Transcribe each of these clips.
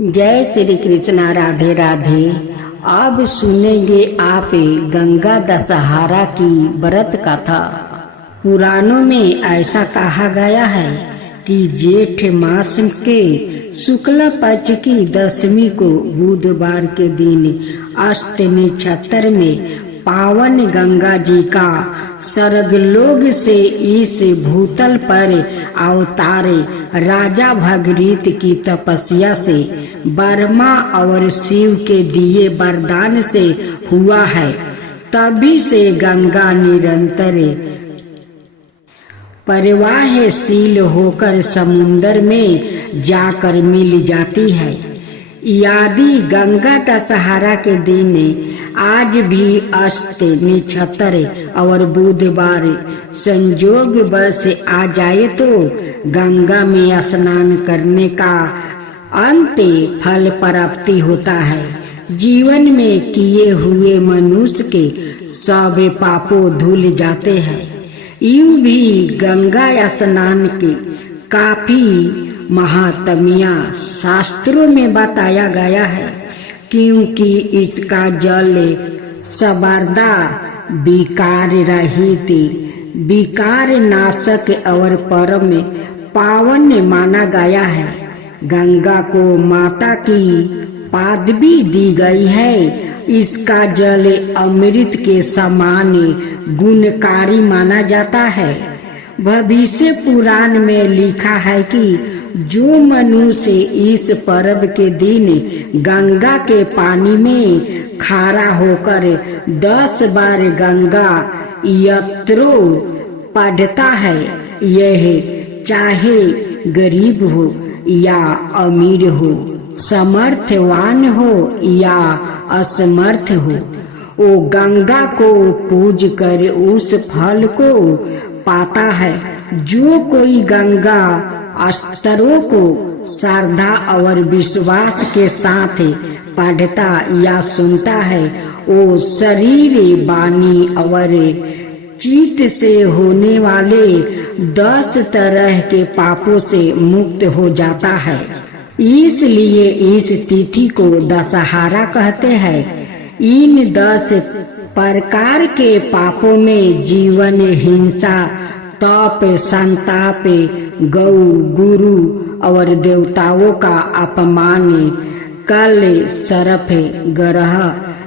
जय श्री कृष्णा। राधे राधे। अब सुनेंगे आप गंगा दशहरा की व्रत कथा। पुराणों में ऐसा कहा गया है कि जेठ मास के शुक्ल पक्ष की दशमी को बुधवार के दिन अष्टमी नक्षत्र में पावन गंगा जी का स्वर्गलोक से इस भूतल पर अवतारे राजा भगीरथ की तपस्या से ब्रह्मा और शिव के दिए वरदान से हुआ है। तभी से गंगा निरंतर प्रवाहशील होकर समुद्र में जाकर मिल जाती है। यदि गंगा दशहरा के दिन आज भी अष्टमी नक्षत्र और बुधवार संयोग बस आ जाए तो गंगा में स्नान करने का अंत फल प्राप्ति होता है। जीवन में किए हुए मनुष्य के सब पापों धुल जाते हैं। यूं भी गंगा स्नान के काफी महात्म्य शास्त्रों में बताया गया है, क्योंकि इसका जल सर्वदा विकार रहित, विकार नाशक और परम पावन माना गया है। गंगा को माता की पदवी दी गई है। इसका जल अमृत के समान गुणकारी माना जाता है। भविष्य पुराण में लिखा है कि जो मनुष्य इस पर्व के दिन गंगा के पानी में खड़ा होकर 10 बार गंगा यत्रो पढ़ता है, यह चाहे गरीब हो या अमीर हो, समर्थवान हो या असमर्थ हो, वो गंगा को पूज कर उस फल को पाता है। जो कोई गंगा अस्त्रों को श्रद्धा और विश्वास के साथ पढ़ता या सुनता है, वो शरीर, वाणी और चित्त से होने वाले 10 तरह के पापों से मुक्त हो जाता है। इसलिए इस तिथि को दशहरा कहते हैं। इन 10 प्रकार के पापों में जीवन हिंसा, तप, संताप, गौ, गुरु और देवताओं का अपमान, कल, सर्प, ग्रह,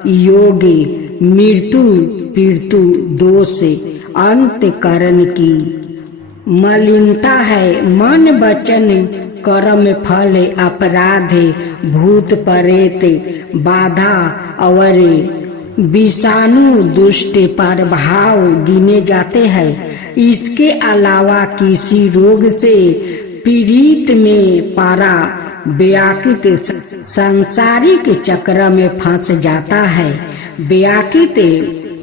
योग, मृत्यु, पीड़ित, दोष, अंतकरण की मलिनता है। मन, वचन, कर्म, फल, अपराध, भूत प्रेत, बाधा और विषाणु, दुष्ट प्रभाव गिने जाते हैं। इसके अलावा किसी रोग से पीड़ित में पारा व्याकृत सांसारिक चक्र में फंस जाता है। व्याकृत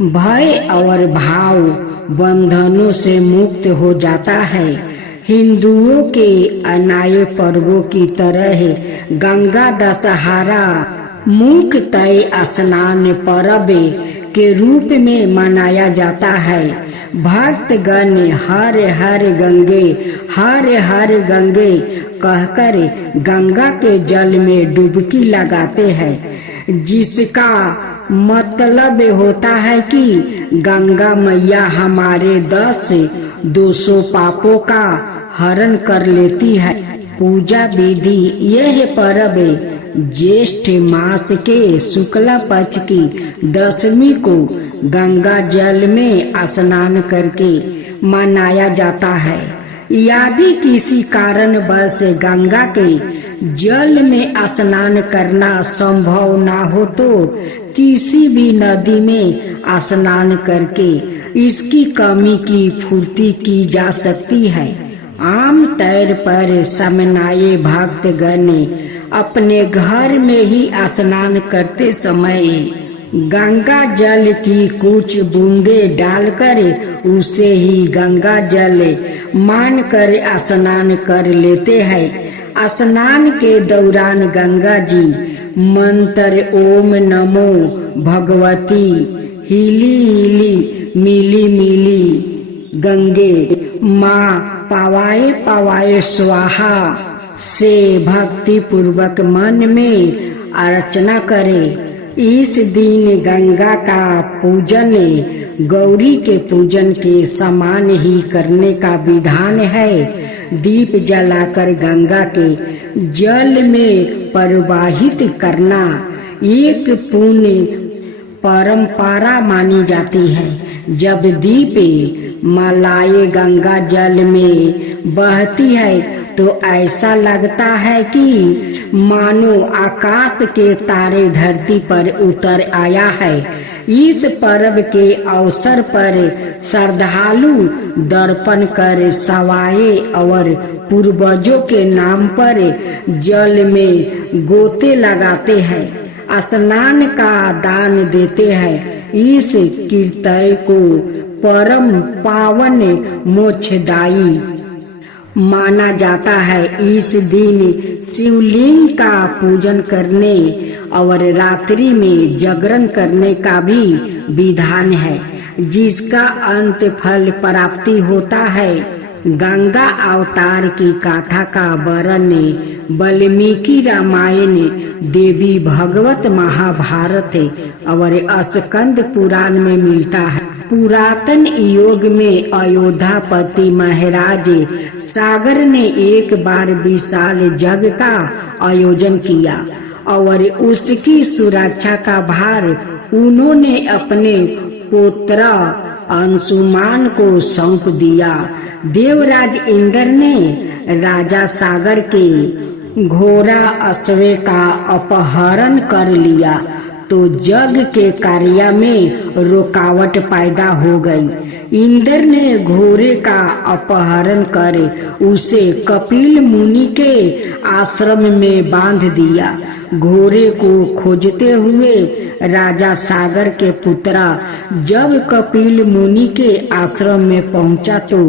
भय और भाव बंधनों से मुक्त हो जाता है। हिंदुओं के अन्य पर्वों की तरह गंगा दशहरा मुख्यतः स्नान पर्व के रूप में मनाया जाता है। भक्तगण हर हर गंगे, हर हर गंगे कहकर गंगा के जल में डुबकी लगाते हैं, जिसका मतलब होता है कि गंगा मैया हमारे 10 पापों का हरण कर लेती है। पूजा विधि। यह पर्व ज्येष्ठ मास के शुक्ल पक्ष की दशमी को गंगा जल में स्नान करके मनाया जाता है। यदि किसी कारणवश गंगा के जल में स्नान करना संभव ना हो तो किसी भी नदी में स्नान करके इसकी कमी की पूर्ति की जा सकती है। आम तौर पर समन्वय भक्तगण अपने घर में ही स्नान करते समय गंगा जल की कुछ बूंदे डालकर उसे ही गंगा जल मानकर स्नान कर लेते हैं। स्नान के दौरान गंगा जी मंत्र ओम नमो भगवती हिली हिली मिली मिली गंगे माँ पावाए पावाए स्वाहा से भक्ति पूर्वक मन में अर्चना करे। इस दिन गंगा का पूजन गौरी के पूजन के समान ही करने का विधान है। दीप जलाकर गंगा के जल में प्रवाहित करना एक पुण्य परंपरा मानी जाती है। जब दीप मालाएं गंगा जल में बहती है तो ऐसा लगता है कि मानो आकाश के तारे धरती पर उतर आया है। इस पर्व के अवसर पर श्रद्धालु दर्पण कर सवाए और पूर्वजों के नाम पर जल में गोते लगाते हैं, स्नान का दान देते हैं। इस कीर्तन को परम पावन मोक्षदायी माना जाता है। इस दिन शिवलिंग का पूजन करने और रात्रि में जागरण करने का भी विधान है, जिसका अंत फल प्राप्ति होता है। गंगा अवतार की गाथा का वर्णन वाल्मीकि रामायण, देवी भागवत महाभारत और स्कंद पुराण में मिलता है। पुरातन युग में अयोध्यापति महाराज सागर ने एक बार विशाल यज्ञ का आयोजन किया और उसकी सुरक्षा का भार उन्होंने अपने पुत्र अंशुमान को सौंप दिया। देवराज इंद्र ने राजा सागर के घोड़ा अश्व का अपहरण कर लिया तो यज्ञ के कार्य में रुकावट पैदा हो गई। इंद्र ने घोड़े का अपहरण कर उसे कपिल मुनि के आश्रम में बांध दिया। घोड़े को खोजते हुए राजा सागर के पुत्र जब कपिल मुनि के आश्रम में पहुंचा तो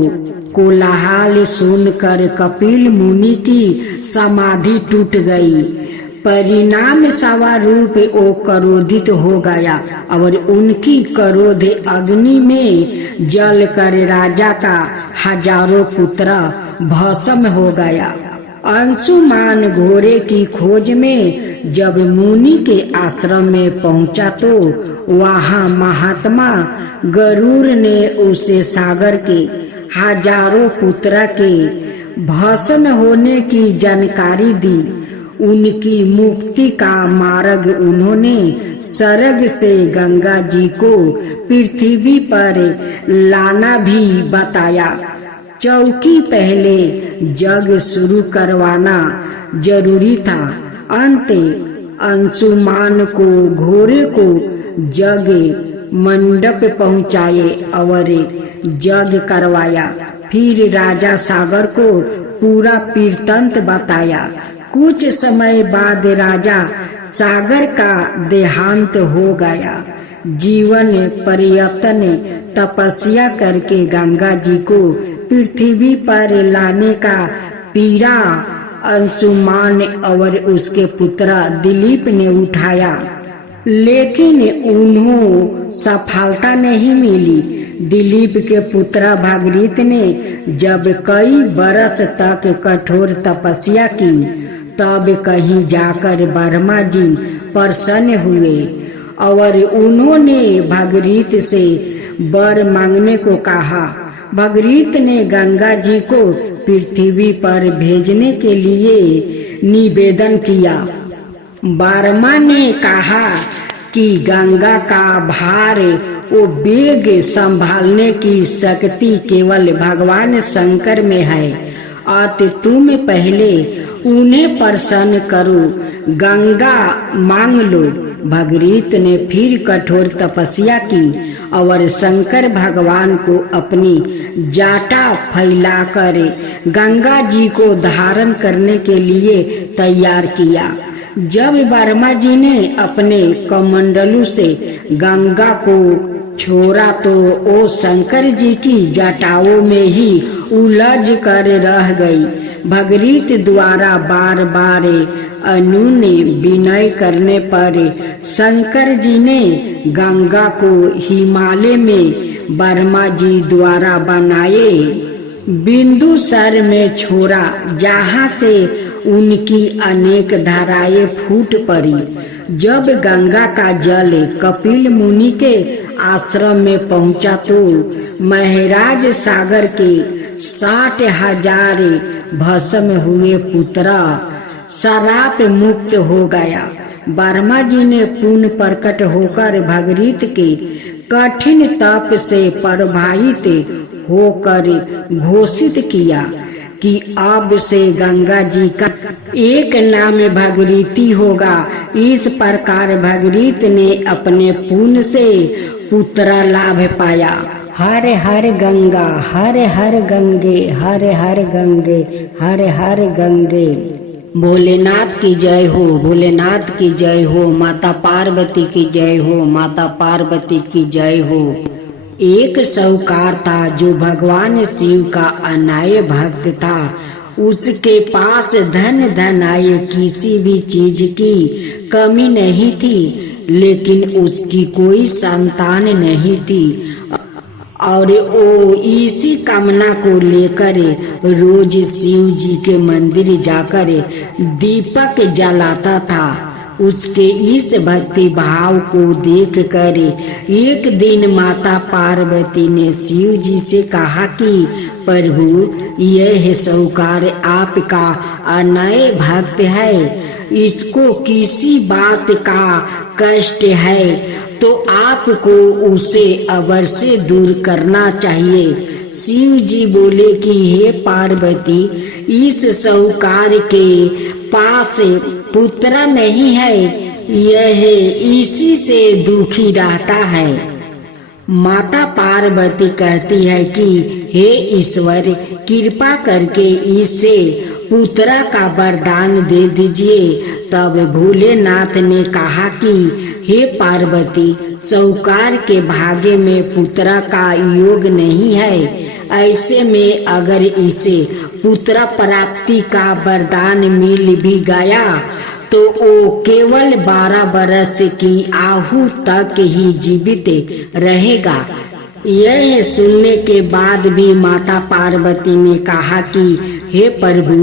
कोलाहल सुनकर कपिल मुनि की समाधि टूट गई। परिणाम स्वरूप वो क्रोधित हो गया और उनकी क्रोध अग्नि में जलकर राजा का हजारों पुत्र भस्म हो गया। अंशुमान घोड़े की खोज में जब मुनि के आश्रम में पहुंचा तो वहां महात्मा गरुड़ ने उसे सागर के हजारों पुत्र के भस्म होने की जानकारी दी। उनकी मुक्ति का मार्ग उन्होंने स्वर्ग से गंगा जी को पृथ्वी पर लाना भी बताया। चौकी पहले जग शुरू करवाना जरूरी था। अंत अंशुमान को घोड़े को जग मंडप पहुंचाए और जग करवाया। फिर राजा सागर को पूरा वृत्तांत बताया। कुछ समय बाद राजा सागर का देहांत हो गया। जीवन पर्यटन तपस्या करके गंगा जी को पृथ्वी पर लाने का पीड़ा अंशुमान और उसके पुत्र दिलीप ने उठाया, लेकिन उन्हें सफलता नहीं मिली। दिलीप के पुत्र भागीरथ ने जब कई बरस तक कठोर तपस्या की तब कहीं जाकर ब्रह्मा जी प्रसन्न हुए और उन्होंने भागीरथ से वर मांगने को कहा। भागीरथ ने गंगा जी को पृथ्वी पर भेजने के लिए निवेदन किया। ब्रह्मा ने कहा कि गंगा का भार वो वेग संभालने की शक्ति केवल भगवान शंकर में है, अतः तुम पहले उन्हें प्रसन्न करो, गंगा मांग लो। भागीरथ ने फिर कठोर तपस्या की और शंकर भगवान को अपनी जाटा फैलाकर गंगा जी को धारण करने के लिए तैयार किया। जब ब्रह्मा जी ने अपने कमंडलू से गंगा को छोड़ा तो वो शंकर जी की जटाओं में ही उलझ कर रह गई। भागीरथ द्वारा बार बार अनुने विनय करने पर शंकर जी ने गंगा को हिमालय में ब्रह्मा जी द्वारा बनाए बिंदुसर में छोड़ा, जहाँ से उनकी अनेक धाराएं फूट पड़ी। जब गंगा का जल कपिल मुनि के आश्रम में पहुंचा तो महाराज सागर के 60,000 भस्म हुए पुत्र शराप मुक्त हो गया। ब्रह्मा जी ने पुनः प्रकट होकर भगीरथ के कठिन तप से प्रभावित होकर घोषित किया कि अब से गंगा जी का एक नाम भगीरथी होगा। इस प्रकार भगीरथ ने अपने पुण्य से पुत्र लाभ पाया। हर हर गंगा हर हर गंगे हर हर गंगे हर हर गंगे। भोलेनाथ की जय हो, भोलेनाथ की जय हो, माता पार्वती की जय हो, माता पार्वती की जय हो। एक साहूकार था जो भगवान शिव का अनाय भक्त था। उसके पास धन आय किसी भी चीज की कमी नहीं थी, लेकिन उसकी कोई संतान नहीं थी और वो इसी कामना को लेकर रोज शिव जी के मंदिर जाकर दीपक जलाता था। उसके इस भक्ति भाव को देखकर एक दिन माता पार्वती ने शिव जी से कहा कि प्रभु, यह साहूकार आपका अनय भक्त है, इसको किसी बात का कष्ट है तो आपको उसे अवश्य दूर करना चाहिए। शिव जी बोले कि हे पार्वती, इस साहूकार के पास पुत्र नहीं है, यह इसी से दुखी रहता है। माता पार्वती कहती है कि हे ईश्वर, कृपा करके इसे पुत्र का वरदान दे दीजिए। तब भोलेनाथ ने कहा कि हे पार्वती, साहूकार के भाग्य में पुत्र का योग नहीं है। ऐसे में अगर इसे पुत्र प्राप्ति का वरदान मिल भी गया तो वो केवल 12 वर्ष की आयु तक ही जीवित रहेगा। यह सुनने के बाद भी माता पार्वती ने कहा कि हे प्रभु,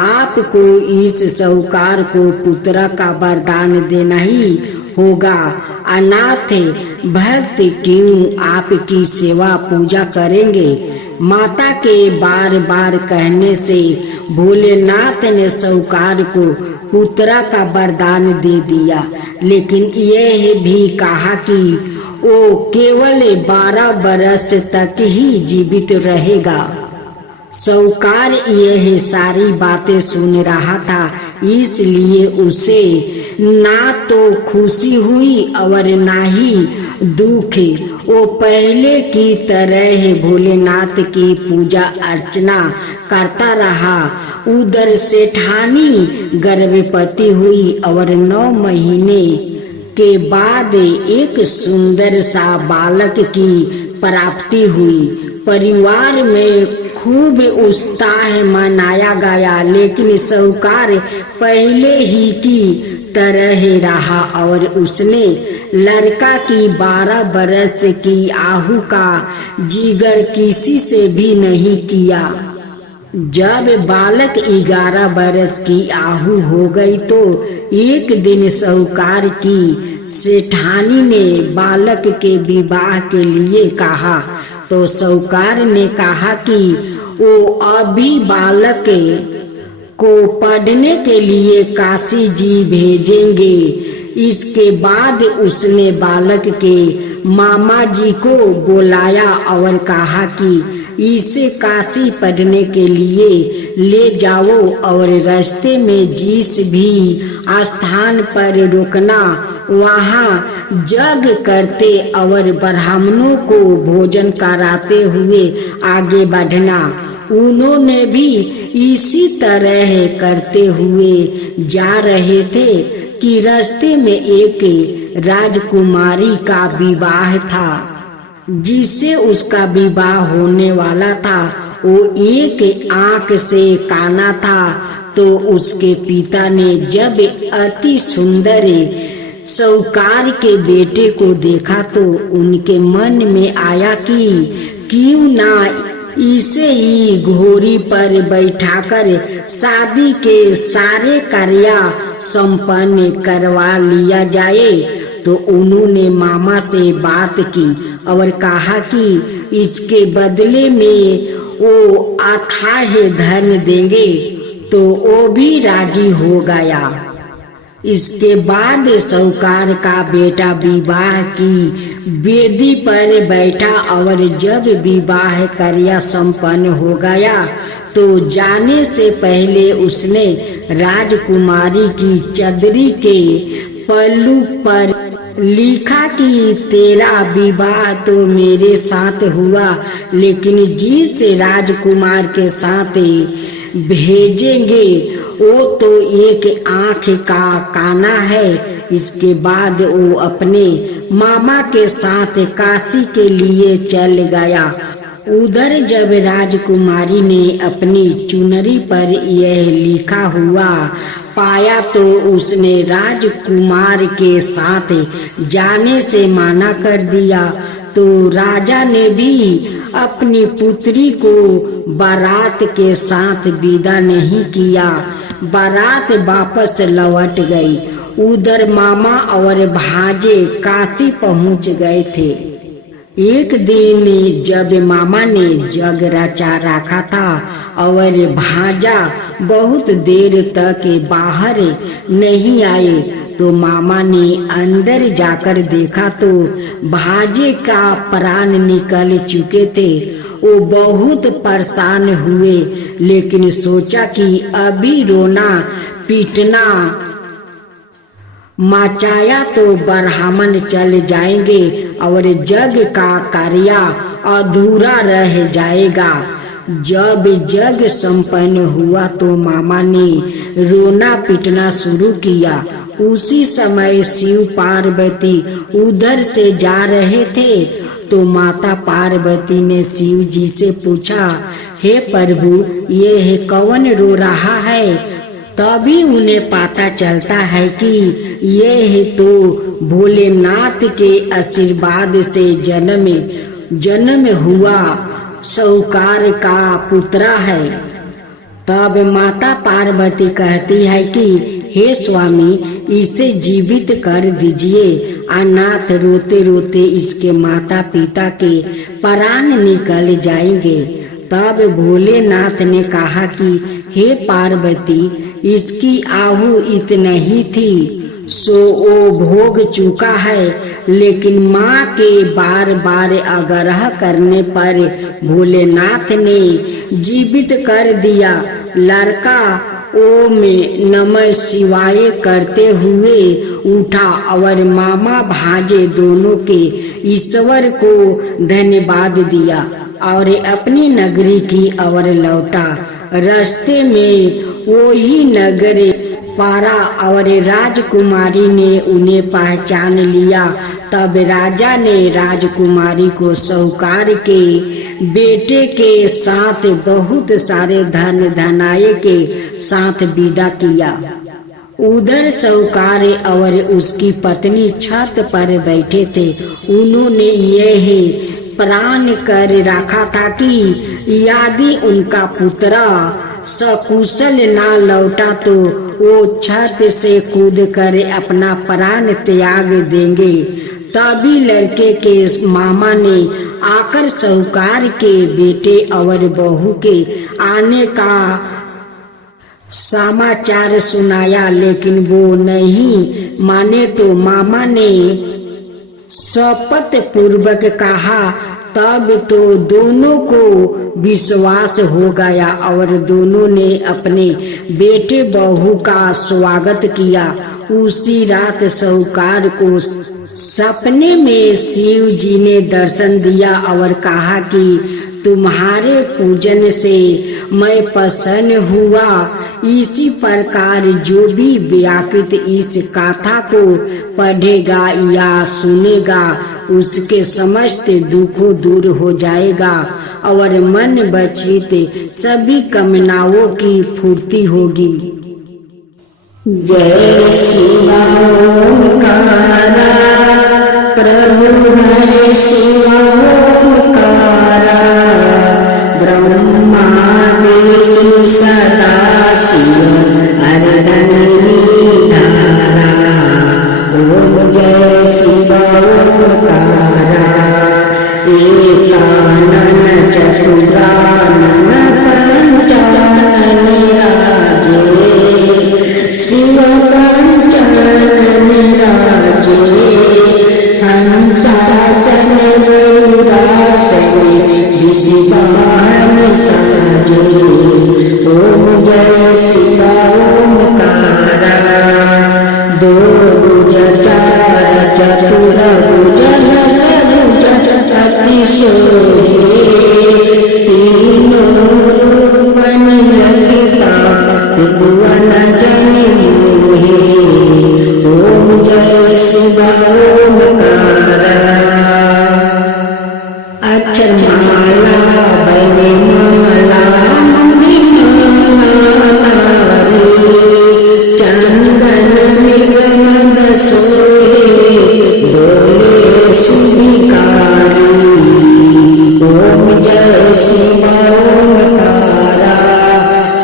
आपको इस साहूकार को पुत्र का वरदान देना ही होगा। अनाथ भक्त क्यों आपकी सेवा पूजा करेंगे। माता के बार बार कहने से भोलेनाथ ने साहूकार को पुत्र का वरदान दे दिया, लेकिन यह भी कहा कि वो केवल 12 वर्ष तक ही जीवित रहेगा। साहूकार यह सारी बातें सुन रहा था, इसलिए उसे ना तो खुशी हुई और ना ही दुख। वो पहले की तरह भोलेनाथ की पूजा अर्चना करता रहा। उधर सेठानी गर्भवती हुई और 9 महीने के बाद एक सुंदर सा बालक की प्राप्ति हुई। परिवार में खूब उत्साह मनाया गया, लेकिन साहूकार पहले ही की तरह रहा और उसने लड़का की 12 वर्ष की आयु का जिक्र किसी से भी नहीं किया। जब बालक 11 वर्ष की आयु हो गई तो एक दिन साहूकार की सेठानी ने बालक के विवाह के लिए कहा, तो साहूकार ने कहा कि वो अभी बालक को पढ़ने के लिए काशी जी भेजेंगे। इसके बाद उसने बालक के मामा जी को बुलाया और कहा कि इसे काशी पढ़ने के लिए ले जाओ और रास्ते में जिस भी स्थान पर रुकना वहाँ जग करते और ब्राह्मणों को भोजन कराते हुए आगे बढ़ना। उन्होंने भी इसी तरह करते हुए जा रहे थे कि रास्ते में एक राजकुमारी का विवाह था। जिससे उसका विवाह होने वाला था वो एक आंख से काना था। तो उसके पिता ने जब अति सुंदर साहूकार के बेटे को देखा तो उनके मन में आया कि क्यों ना इसे ही घोड़ी पर बैठाकर शादी के सारे कार्य संपन्न करवा लिया जाए। तो उन्होंने मामा से बात की और कहा कि इसके बदले में वो अथाह धन देंगे। तो वो भी राजी हो गया। इसके बाद साहूकार का बेटा विवाह की वेदी पर बैठा और जब विवाह कार्य संपन्न हो गया तो जाने से पहले उसने राजकुमारी की चदरी के पल्लू पर लिखा कि तेरा विवाह तो मेरे साथ हुआ, लेकिन जिस राजकुमार के साथ भेजेंगे वो तो एक आंख का काना है। इसके बाद वो अपने मामा के साथ काशी के लिए चल गया। उधर जब राजकुमारी ने अपनी चुनरी पर यह लिखा हुआ पाया तो उसने राजकुमार के साथ जाने से मना कर दिया। तो राजा ने भी अपनी पुत्री को बारात के साथ विदा नहीं किया। बारात वापस लौट गई। उधर मामा और भांजे काशी पहुंच गए थे। एक दिन जब मामा ने जग रचा रखा था और भांजा बहुत देर तक बाहर नहीं आए तो मामा ने अंदर जाकर देखा तो भांजे का प्राण निकल चुके थे। वो बहुत परेशान हुए, लेकिन सोचा कि अभी रोना पीटना मचाया तो ब्राह्मण चल जाएंगे और जग का कार्य अधूरा रह जाएगा। जब जग संपन्न हुआ तो मामा ने रोना पीटना शुरू किया। उसी समय शिव पार्वती उधर से जा रहे थे तो माता पार्वती ने शिव जी से पूछा, हे प्रभु, ये कौन रो रहा है? तभी उन्हें पता चलता है कि यह तो भोलेनाथ के आशीर्वाद से जन्म हुआ साहूकार का पुत्र है। तब माता पार्वती कहती है कि हे स्वामी, इसे जीवित कर दीजिए। अनाथ रोते रोते इसके माता पिता के प्राण निकल जाएंगे। तब भोलेनाथ ने कहा कि हे पार्वती, इसकी आहु इतना ही थी सो वो भोग चुका है, लेकिन माँ के बार बार आग्रह करने पर भोलेनाथ ने जीवित कर दिया। लड़का ओम नमः शिवाय करते हुए उठा और मामा भांजे दोनों के ईश्वर को धन्यवाद दिया और अपनी नगरी की ओर लौटा। रास्ते में वही नगर पारा और राजकुमारी ने उन्हें पहचान लिया। तब राजा ने राजकुमारी को साहूकार के बेटे के साथ बहुत सारे धन धनाये के साथ विदा किया। उधर साहूकार और उसकी पत्नी छत पर बैठे थे। उन्होंने यह प्रण कर रखा था कि यदि उनका पुत्र सकुशल ना लौटा तो वो छत से कूद कर अपना प्राण त्याग देंगे। तभी लड़के के मामा ने आकर साहूकार के बेटे और बहू के आने का समाचार सुनाया, लेकिन वो नहीं माने तो मामा ने शपथ पूर्वक कहा। तब तो दोनों को विश्वास हो गया और दोनों ने अपने बेटे बहू का स्वागत किया। उसी रात साहूकार को सपने में शिव जी ने दर्शन दिया और कहा कि तुम्हारे पूजन से मैं प्रसन्न हुआ। इसी प्रकार जो भी व्याकृत इस कथा को पढ़ेगा या सुनेगा उसके समस्त दुखों दूर हो जाएगा और मन बचित सभी कामनाओं की पूर्ति होगी। जय शिवा ओंकारा, प्रभु हरे शिवा ओंकारा।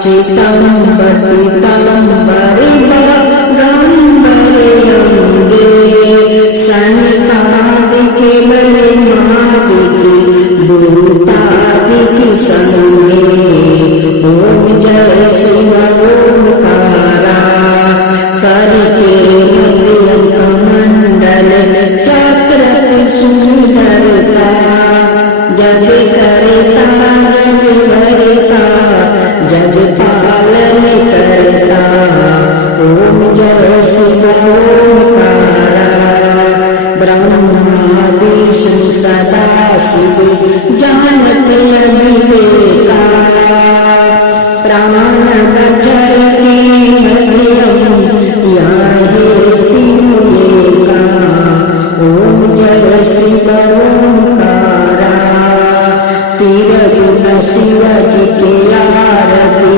शीतम्बर पीताम्बरे गंबरे अंगे सनकादिके बरे मादिके भूतादिके संगे ओम जय शिव ओंकारा करके मध्यम मंडल चक्र सुंदरता जग करता जग भरता जग पालन करता ओम जय शिव ओंकारा ब्रह्मा विष्णु सदा शिव जानत अविवेका प्राण बचर के मध्यम या हेतिका ओम जय शिव ओंकारा तीर गुण शिव जी के आरती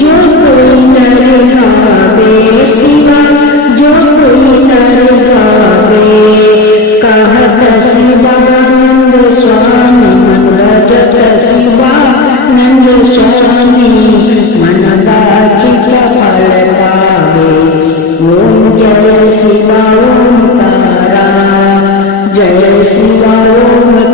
जो कोई नर गावे शिवा जो कोई नर गावे कहत शिवानंद स्वामी मन रजत शिवानंद स्वामी मन बाचित फल पावे ओम जय शिव ओंकारा जय शिव ओंकारा।